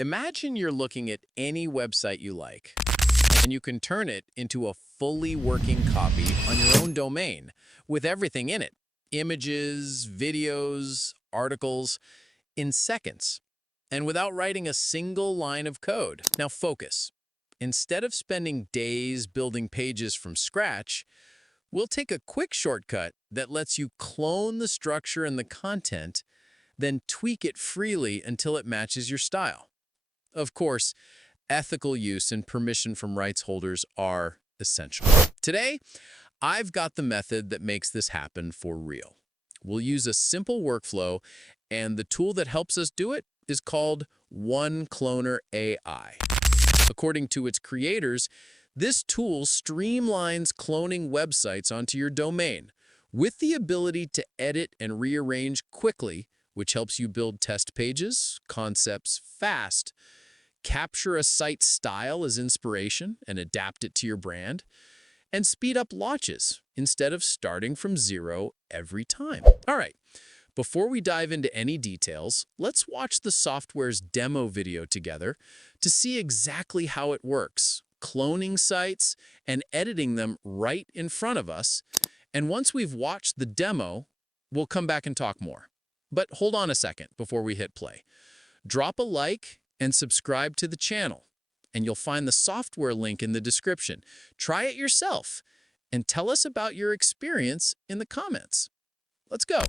Imagine you're looking at any website you like, and you can turn it into a fully working copy on your own domain with everything in it, images, videos, articles, in seconds, and without writing a single line of code. Now focus. Instead of spending days building pages from scratch, we'll take a quick shortcut that lets you clone the structure and the content, then tweak it freely until it matches your style. Of course, ethical use and permission from rights holders are essential. Today, I've got the method that makes this happen for real. We'll use a simple workflow, and the tool that helps us do it is called One Cloner AI. According to its creators, this tool streamlines cloning websites onto your domain with the ability to edit and rearrange quickly, which helps you build test pages, concepts fast, capture a site style as inspiration and adapt it to your brand, and speed up launches instead of starting from zero every time. All right, before we dive into any details, let's watch the software's demo video together to see exactly how it works, cloning sites and editing them right in front of us. And once we've watched the demo, we'll come back and talk more. But hold on a second before we hit play. Drop a like and subscribe to the channel, and you'll find the software link in the description. Try it yourself and tell us about your experience in the comments. Let's go.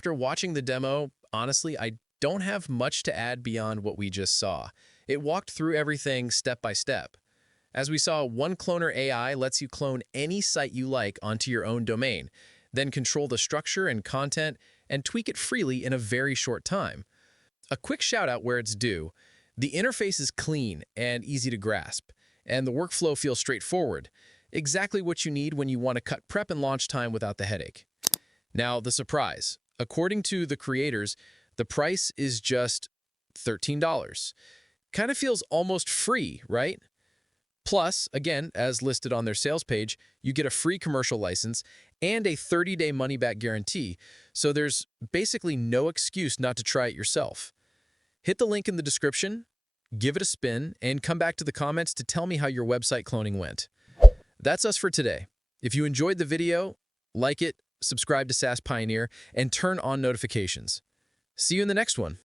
after watching the demo, honestly, I don't have much to add beyond what we just saw. It walked through everything step by step. As we saw, One Cloner AI lets you clone any site you like onto your own domain, then control the structure and content and tweak it freely in a very short time. A quick shout out where it's due. The interface is clean and easy to grasp, and the workflow feels straightforward. Exactly what you need when you want to cut prep and launch time without the headache. Now, the surprise. According to the creators, the price is just $13. Kind of feels almost free, right? Plus, again, as listed on their sales page, you get a free commercial license and a 30-day money-back guarantee, so there's basically no excuse not to try it yourself. Hit the link in the description, give it a spin, and come back to the comments to tell me how your website cloning went. That's us for today. If you enjoyed the video, like it, subscribe to SaaS Pioneer, and turn on notifications. See you in the next one.